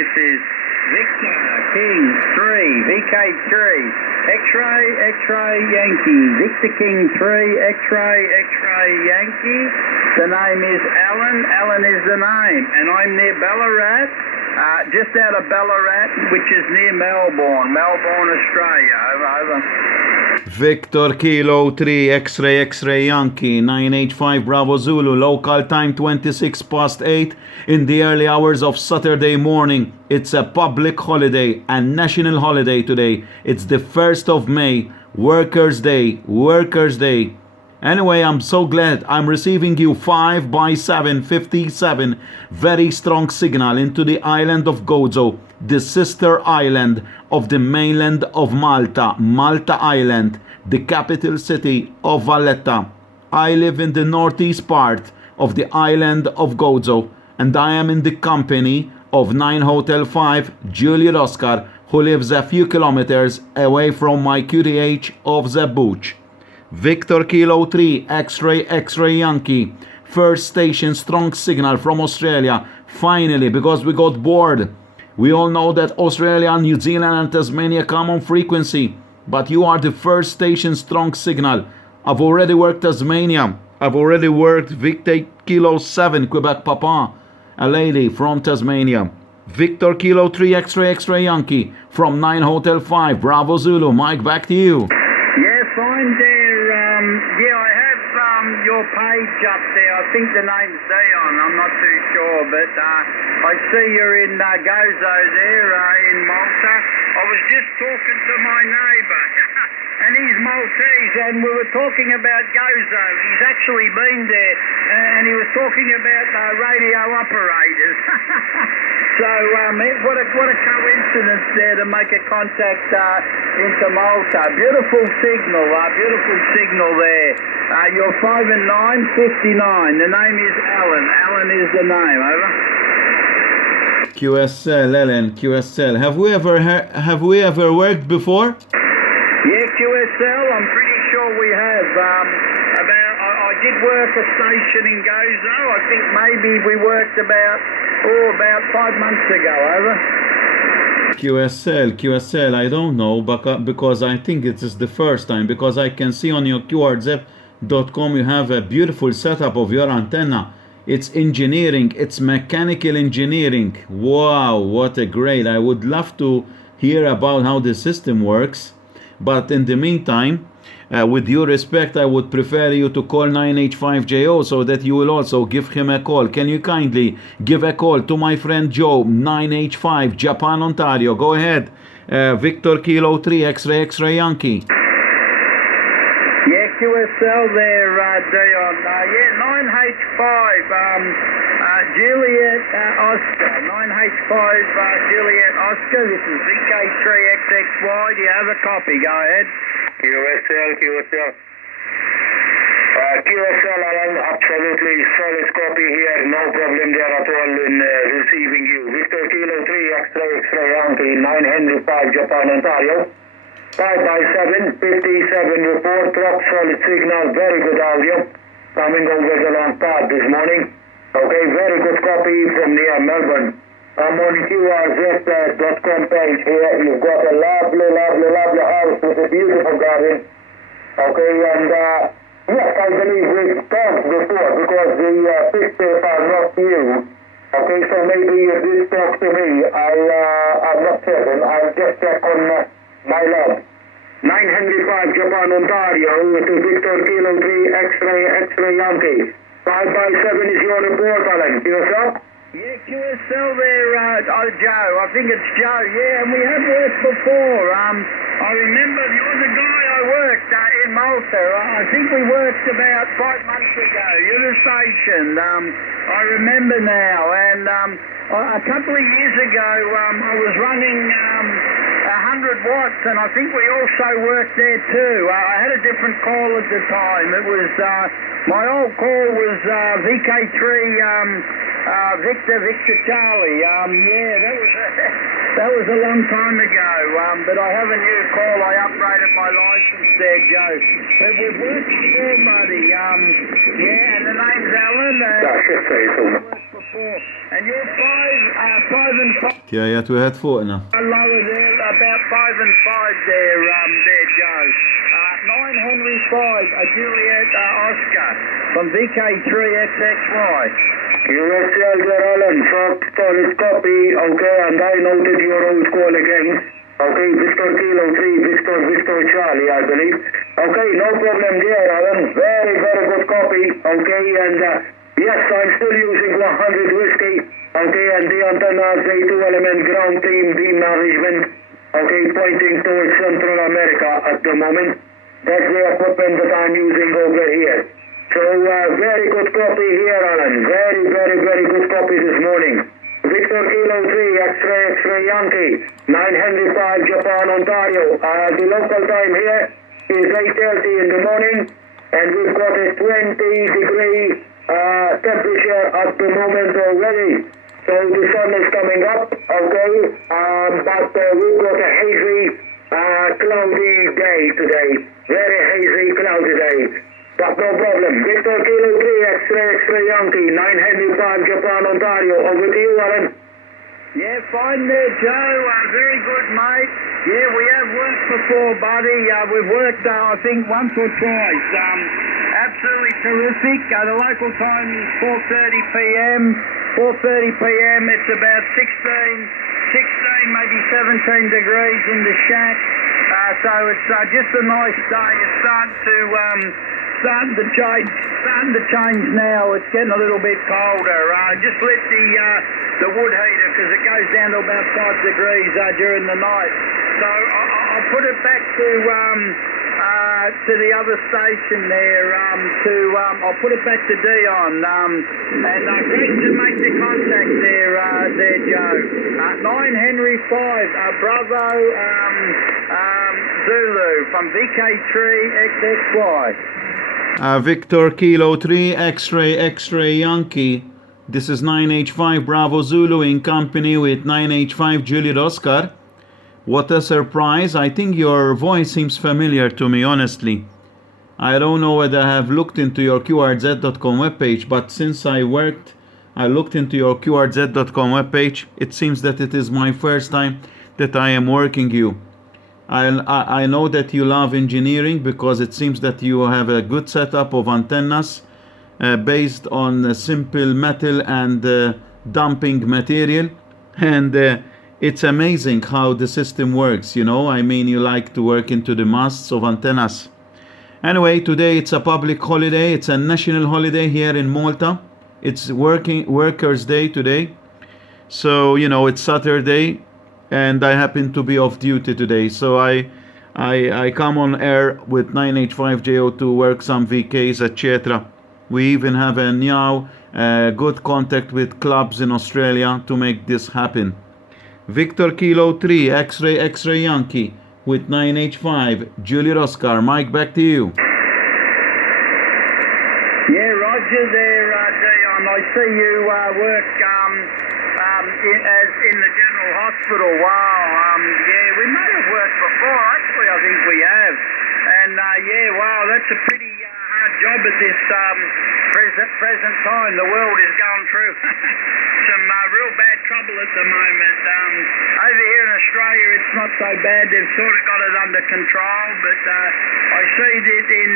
This is Victor King 3, VK3, X-ray, X-ray, Yankee. Victor King 3, X-ray, X-ray, Yankee. The name is Alan. Alan is the name. And I'm near Ballarat, just out of Ballarat, which is near Melbourne, Australia. Over. Victor Kilo 3 X-ray X-ray Yankee 985 Bravo Zulu, local time 26 past 8 in the early hours of Saturday morning. It's a public holiday and national holiday today. It's the 1st of May, Workers' Day, Workers' Day. Anyway, I'm so glad I'm receiving you 5 by 757 very strong signal into the island of Gozo, the sister island of the mainland of Malta, Malta Island, the capital city of Valletta. I live in the northeast part of the island of Gozo, and I am in the company of 9 Hotel 5 Juliet Oscar, who lives a few kilometers away from my QTH of the Booch. Victor Kilo 3 X-ray X-ray Yankee, first station strong signal from Australia, finally, because we got bored. We all know that Australia, New Zealand and Tasmania come on frequency, but you are the first station strong signal. I've already worked Tasmania. I've already worked Victor Kilo 7 Quebec Papa, a lady from Tasmania. Victor Kilo 3 X-ray X-ray Yankee from 9 Hotel 5 Bravo Zulu. Mike, back to you. Yeah, fine there. I have your page up there. I think the name's Dion. I'm not too sure, but I see you're in Gozo there in Malta. I was just talking to my neighbour, and he's Maltese, and we were talking about Gozo. He's actually been there, and he was talking about radio operators. So what a coincidence there to make a contact into Malta. Beautiful signal there. You're 5 and 9, 59. The name is Alan. Alan is the name. Over. QSL, Ellen, QSL. Have we ever worked before? Yeah, QSL. I'm pretty sure we have. I did work a station in Gozo. I think maybe we worked about 5 months ago. Over. QSL, I don't know, but because I think it is the first time, because I can see on your QRZ.com you have a beautiful setup of your antenna. It's engineering, it's mechanical engineering. Wow, what a great. I would love to hear about how the system works, but in the meantime, with due respect, I would prefer you to call 985JO so that you will also give him a call. Can you kindly give a call to my friend Joe, 985 Japan, Ontario? Go ahead. Victor Kilo 3 X-ray X-ray Yankee. Yeah, QSL there, Dion. 9H5 Juliet Oscar. 9H5 Juliet Oscar. This is VK3XXY. Do you have a copy? Go ahead. QSL. QSL, Alan, absolutely solid copy here, no problem there at all in receiving you. Victor Kilo 3 X-ray X-ray Yankee, 9 Henry 5 Japan, Ontario. 5 by 7, 57 report, rock solid signal, very good audio, coming over the long path this morning. Okay, very good copy from near Melbourne. I'm on QRZ.com page here. You've got a lovely house with a beautiful garden. Okay, and yes, I believe we've talked before because the pictures are not new. Okay, so maybe you did talk to me. I'm not certain. I'll just check on my log. 9 Henry 5 Japan, Ontario to Victor Kilo 3 X-ray X-ray Yankee. 5 by 7 is your report, Alan. QSL? Yeah, QSL there, Joe. I think it's Joe. Yeah, and we have worked before. I remember you're the guy I worked in Malta. I think we worked about 5 months ago. You're the station. I remember now. And a couple of years ago, I was running 100 watts, and I think we also worked there too. I had a different call at the time. It was my old call was VK3. Victor Charlie. Yeah, that was a long time ago. But I have a new call. I upgraded my license there, Joe. But we've worked before, buddy. Yeah, and the name's Alan. That's just before. And you're five and five. Kja wieħed fuqna. Lower there, about 5 and 5 there, Joe. 9 Henry 5, Juliet Oscar from VK3XXY. USL there, Alan. First solid copy. Okay, and I noted your old call again. Okay, Victor Kilo 3, Victor Charlie, I believe. Okay, no problem there, Alan. Very, very good copy. Okay, and yes, I'm still using 100 whiskey. Okay, and the antenna has a 2-element ground beam management. Okay, pointing towards Central America at the moment. That's the equipment that I'm using over here. So, very good copy here, Alan. Very, very, very good copy this morning. Victor Kilo 3, X-ray Yankee, 9 Henry 5, Japan, Ontario. The local time here is 8:30 in the morning, and we've got a 20-degree temperature at the moment already. So the sun is coming up, okay, but we've got a hazy, cloudy day today. Very hazy, cloudy day. But no problem. Victor Kilo 3, X-ray Yankee, 9 Henry 5, Japan, Ontario. Over to you, Alan. Yeah, fine there, Joe. Very good, mate. Yeah, we have worked before, buddy. We've worked, I think, once or twice. Absolutely terrific. The local time is 4:30 p.m. 4:30 p.m. It's about 16, maybe 17 degrees in the shack. So it's just a nice day. It's starting to change now. It's getting a little bit colder. Just lit the wood heater because it goes down to about 5 degrees during the night. So I'll put it back to the other station there. I'll put it back to Dion. And great to make the contact there, Joe. 9 Henry 5, Bravo Zulu from VK3XXY. Victor Kilo 3, X-ray Yankee. This is 9H5 Bravo Zulu in company with 9H5 Juliet Oscar. What a surprise. I think your voice seems familiar to me, honestly. I don't know whether I have looked into your QRZ.com webpage, but since I looked into your QRZ.com webpage, it seems that it is my first time that I am working you. I know that you love engineering because it seems that you have a good setup of antennas based on simple metal and dumping material, and it's amazing how the system works, you know. I mean, you like to work into the masts of antennas. Anyway, today it's a public holiday. It's a national holiday here in Malta. It's workers' day today. So, you know, it's Saturday and I happen to be off duty today. So I come on air with 9H5JO to work some VKs, etc. We even have a now good contact with clubs in Australia to make this happen. Victor Kilo 3, X-ray Yankee with 9H5, Juliet Oscar. Mike, back to you. Yeah, Roger there, Dion. I see you work as in the general hospital. Wow. Yeah, we may have worked before. Actually, I think we have. And yeah, wow, that's a pretty hard job at this present time. The world is going through some real bad trouble at the moment. Over here in Australia, it's not so bad. They've sort of got it under control. But I see that in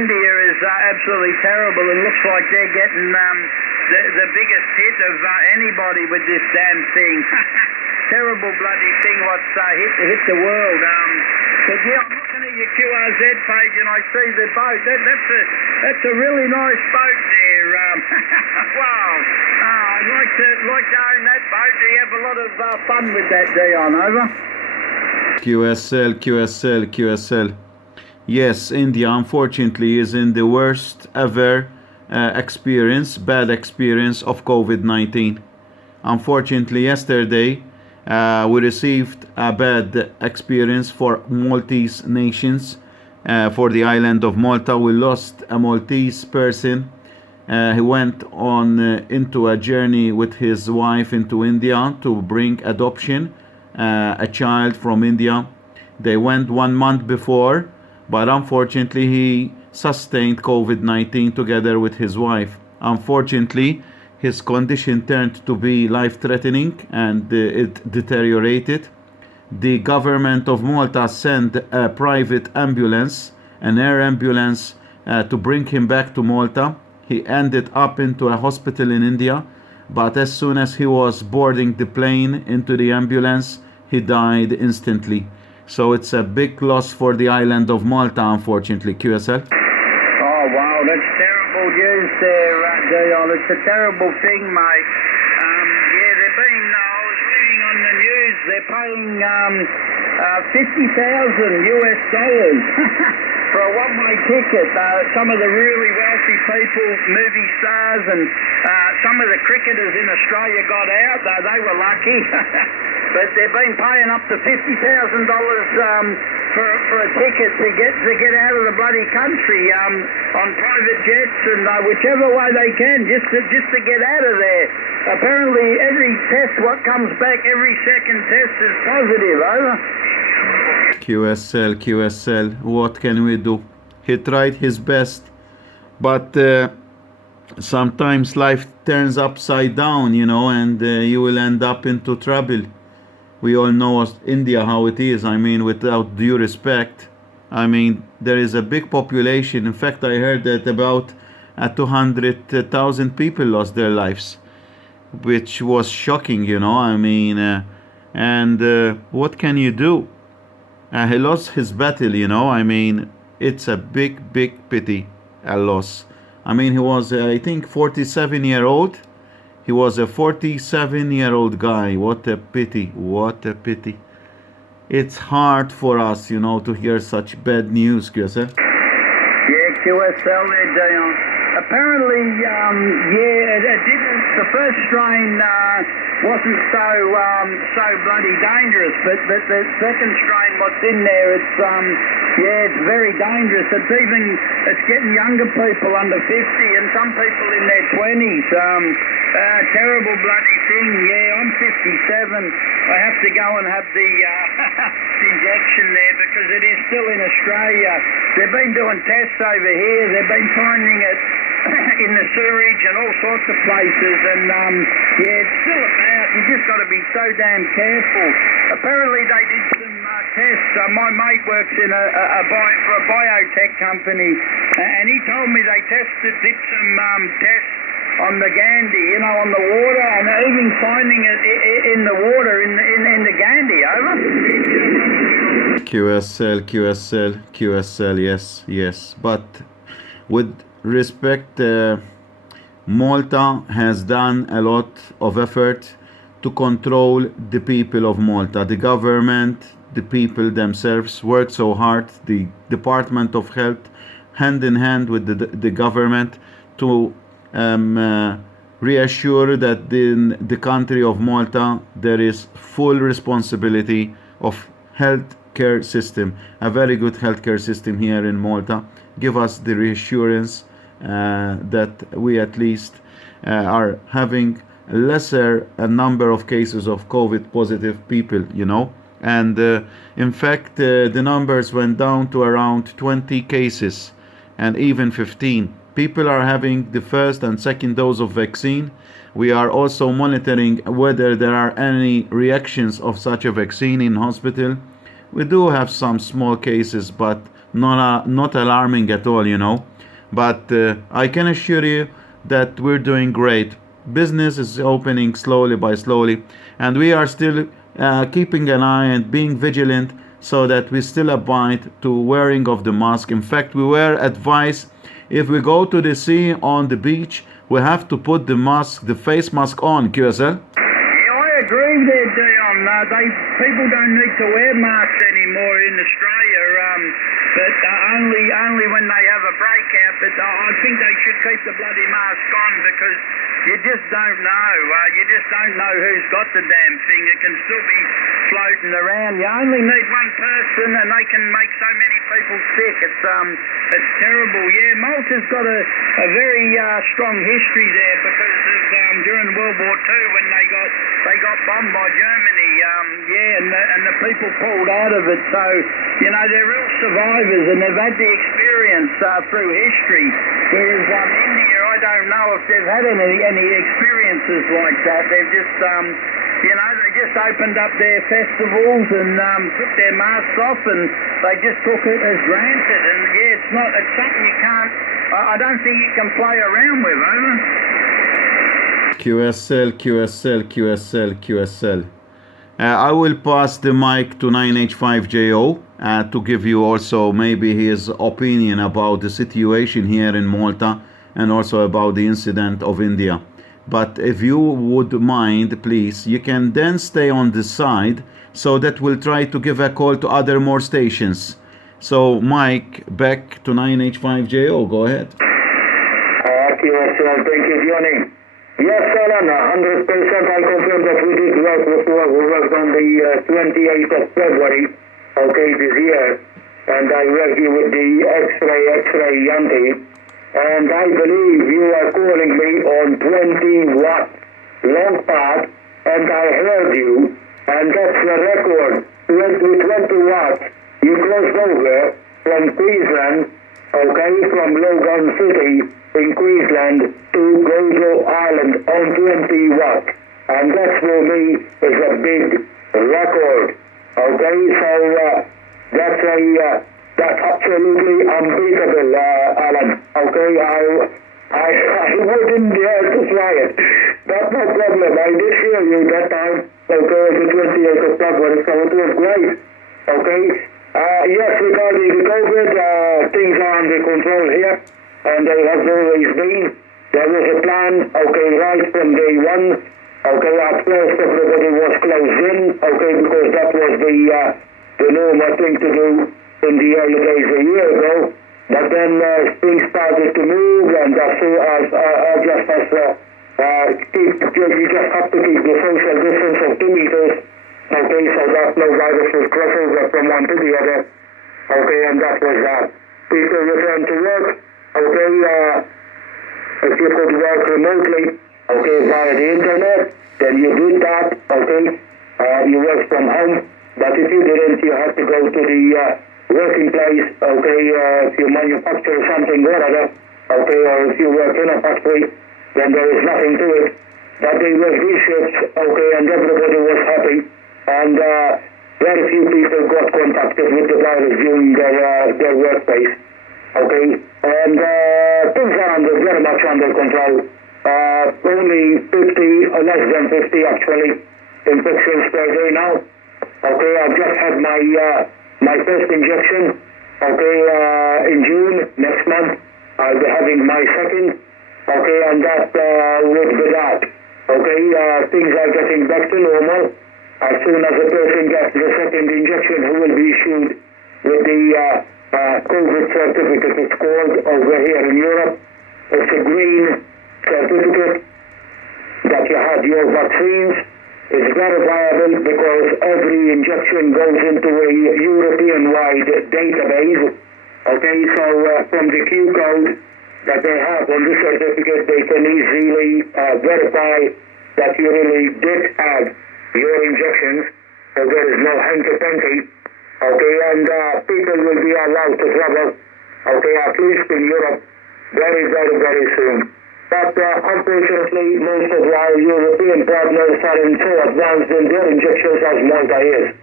India is absolutely terrible. It looks like they're getting the biggest hit of anybody with this damn thing. Terrible bloody thing what's hit the world. But yeah, I'm looking at your QRZ page and I see the boat. That's a really nice boat there. Wow. I'd like to own that boat. Do you have a lot of fun with that, Dion? Over. QSL. Yes, India unfortunately is in the worst ever bad experience of COVID-19. Unfortunately, yesterday we received a bad experience for Maltese nations. For the island of Malta, we lost a Maltese person. He went on into a journey with his wife into India to bring adoption a child from India. They went 1 month before, but unfortunately he sustained COVID-19 together with his wife. Unfortunately, his condition turned to be life-threatening and it deteriorated. The government of Malta sent a private ambulance, an air ambulance, to bring him back to Malta. He ended up into a hospital in India, but as soon as he was boarding the plane into the ambulance, he died instantly. So it's a big loss for the island of Malta, unfortunately. QSL. Oh, wow, that's terrible news there, Dion. It's a terrible thing, mate. Yeah, they're being, I was reading on the news, they're paying 50,000 US dollars for a one-way ticket. Some of the really wealthy people, movie stars, and some of the cricketers in Australia got out. They were lucky. But they've been paying up to $50,000 for a ticket to get out of the bloody country on private jets and whichever way they can, just to get out of there. Apparently, every test what comes back, every second test is positive. Over. QSL, what can we do? He tried his best, but sometimes life turns upside down, you know, and you will end up into trouble. We all know India how it is. I mean, without due respect, I mean, there is a big population. In fact, I heard that about 200,000 people lost their lives, which was shocking, you know. I mean, and what can you do? He lost his battle, you know. I mean, it's a big pity, a loss. I mean, he was, I think, 47-year-old. He was a 47-year-old guy. What a pity. What a pity. It's hard for us, you know, to hear such bad news, QSL. Yeah, QSL there, Dion. Apparently, it didn't. The first strain wasn't so bloody dangerous, but the second strain, what's in there, it's very dangerous. It's getting younger people under 50 and some people in their 20s. Terrible bloody thing. Yeah, I'm 57. I have to go and have the injection there because it is still in Australia. They've been doing tests over here. They've been finding it in the sewage and all sorts of places, and it's still about. You just got to be so damn careful. Apparently they did some tests. My mate works in for a biotech company, and he told me they did some tests on the Gandhi, you know, on the water, and even finding it in the water in the Gandhi. Over. QSL, yes. But with respect, Malta has done a lot of effort to control the people of Malta. The government, the people themselves work so hard. The Department of Health, hand in hand with the government, to reassure that in the country of Malta there is full responsibility of healthcare system. A very good healthcare system here in Malta. Give us the reassurance that we at least are having a number of cases of COVID positive people, you know. And in fact, the numbers went down to around 20 cases and even 15. People are having the first and second dose of vaccine. We are also monitoring whether there are any reactions of such a vaccine in hospital. We do have some small cases, but not alarming at all, you know. But I can assure you that we're doing great. Business is opening slowly by slowly, and we are still keeping an eye and being vigilant so that we still abide to wearing of the mask. In fact, we were advised, if we go to the sea, on the beach, we have to put the face mask on. QSL? Yeah, I agree there, Dion. People don't need to wear masks anymore in Australia, but only when they have a breakout. But I think they should keep the bloody mask on because you just don't know. You just don't know who's got the damn thing. It can still be floating around. You only need one person and they can make so many people sick. It's terrible. Yeah, Malta's got a very strong history there because of during World War II when they got bombed by Germany. And the people pulled out of it. So, you know, they're real survivors and they've had the experience through history. Whereas India, I don't know if they've had any experience dancers like that. They've just, they just opened up their festivals and took their masks off, and they just took it as granted. And yeah, it's something you can't. I don't think you can play around with, over. QSL, QSL, QSL, QSL. I will pass the mic to 9H5JO to give you also maybe his opinion about the situation here in Malta and also about the incident of India. But if you would mind, please, you can then stay on the side so that we'll try to give a call to other more stations. So, Mike, back to 9H5JO. Go ahead. Thank you, Johnny. Yes, Alan, 100% I confirm that we did work before. We worked on the 28th of February, this year, and I worked you with the X-ray Yankee, and I believe you are calling me on 20 watt long path, and I heard you, and that's the record, 20 watts. You crossed over from Queensland, from Logan City in Queensland to Gozo Island on 20 watts. And that for me is a big record. So that's absolutely unbeatable, Alan. I wouldn't dare to try it. That's no problem. I did hear you that time, the 28th of February, so it was great. Yes, regarding the COVID, things are under control here, and they have always been. There was a plan, right from day one. At first everybody was closed in, because that was the normal thing to do in the early days a year ago. But then things started to move, and you just have to keep the social distance of 2 meters. So that no virus will cross over from one to the other. And that was that. People returned to work. If you could work remotely, via the internet, then you did that. You worked from home. But if you didn't, you had to go to the working place. If you manufacture something, whatever. Or if you work in a factory, then there is nothing to it. But they were reshifts. And everybody was happy. And very few people got contacted with the virus during their workplace. And things are very much under control. Only 50, or less than 50 actually, infections per day now. I've just had my first injection. In June next month. I'll be having my second. And that would be that. Things are getting back to normal. As soon as a person gets the second injection, he will be issued with the COVID certificate. It's called over here in Europe. It's a green certificate that you had your vaccines. It's verifiable because every injection goes into a European-wide database. So from the Q code that they have on the certificate, they can easily verify that you really did have your injections, so there is no hanky-panky, and people will be allowed to travel, at least in Europe, very, very, very soon. But unfortunately, most of our European partners aren't so advanced in their injections as Malta is.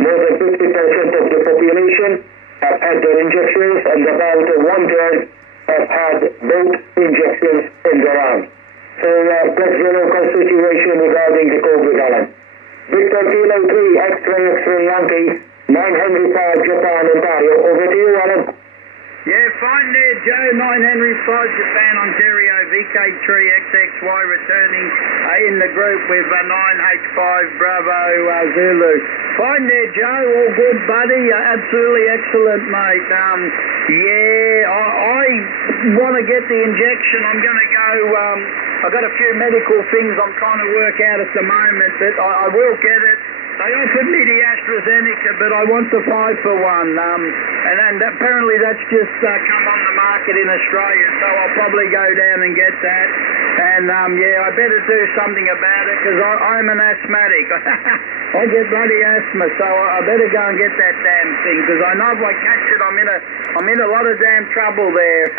More than 50% of the population have had their injections, and about 1/3 have had both injections in their arms. So that's the local situation regarding the COVID, Alan. Victor Kilo 3, X-ray Yankee, 9 Henry 5, Japan, Ontario. Over to you, Alan. Yeah, fine there, Joe. 9 Henry 5, Japan, Ontario. VK3XXY returning in the group with 9H5 Bravo Zulu. Fine there, Joe. All good, buddy. Absolutely excellent, mate. I want to get the injection. I'm going to go. I've got a few medical things I'm trying to work out at the moment, but I will get it. They offered me the AstraZeneca, but I want the 5-for-1. And apparently that's just come on the market in Australia, so I'll probably go down and get that. And I better do something about it because I'm an asthmatic. I get bloody asthma, so I better go and get that damn thing because I know if I catch it, I'm in a lot of damn trouble there.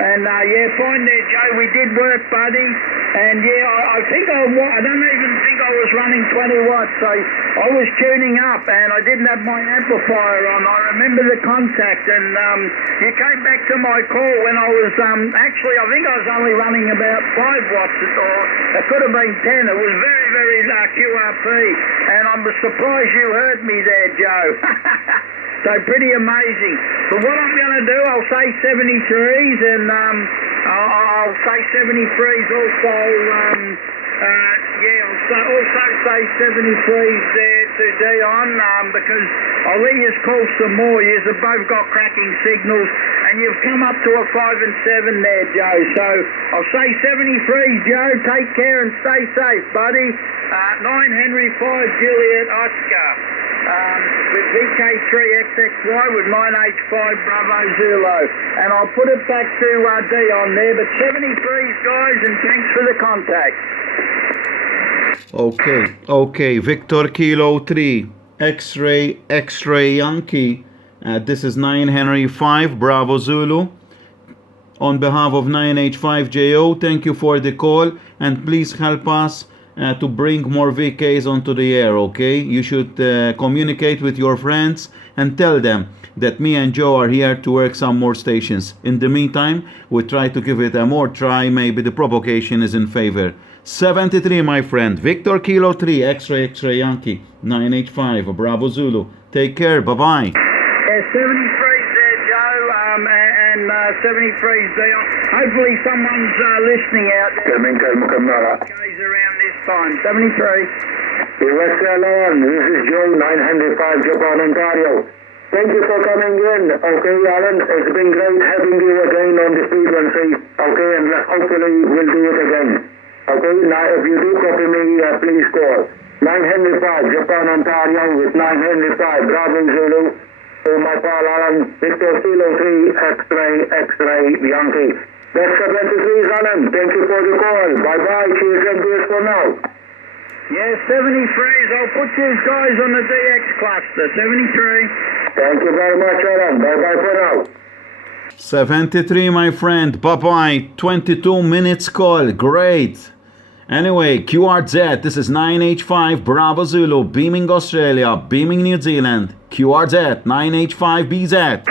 And fine there, Joe. We did work, buddy. And yeah, I think I don't even think I was running 20 watts. I was tuning up and I didn't have my amplifier on. I remember the contact, and you came back to my call when I was actually, I think I was only running about 5 watts, or it could have been 10. It was very, very QRP, and I'm surprised you heard me there, Joe. So pretty amazing. But what I'm going to do, I'll say 73s, and I'll say 73s also. I'll also say 73s there to Dion, because I'll let you call some more. You've both got cracking signals, and you've come up to a 5 and 7 there, Joe. So I'll say 73s, Joe. Take care and stay safe, buddy. 9 Henry 5 Juliet Oscar. With VK3XXY with 9H5 Bravo Zulu. And I'll put it back to Dion there, but 73s, guys, and thanks for the contact. Okay, Victor Kilo 3, X-Ray Yankee. This is 9 Henry 5 Bravo Zulu. On behalf of 9H5JO, thank you for the call, and please help us to bring more VKs onto the air, okay? You should communicate with your friends and tell them that me and Joe are here to work some more stations. In the meantime, we try to give it a more try. Maybe the provocation is in favor. 73, my friend. Victor Kilo 3, X-Ray Yankee, 9H5, Bravo Zulu. Take care. Bye-bye. Yeah, 73's there, Joe, and 73's there. Hopefully someone's listening out there. Guys around this time. 73. What's going on? This is Joe, 905 Japan, Ontario. Thank you for coming in. Okay, Alan, it's been great having you again on the frequency. Okay, and hopefully we'll do it again. Okay, now if you do copy me, please call. 9 Henry 5 Japan, Ontario with 9 Henry 5 Bravo Zulu. To my pal Alan, Victor Kilo 3 X-Ray Yankee. That's 73's Alan. Thank you for the call. Bye-bye. Cheers and beers for now. Yeah, 73s. I'll put you guys on the DX cluster. 73. Thank you very much, Alan. Bye-bye for now. 73, my friend. Bye-bye. 22 minutes call. Great. Anyway, QRZ. This is 9H5 Bravo Zulu. Beaming Australia. Beaming New Zealand. QRZ. 9H5 BZ.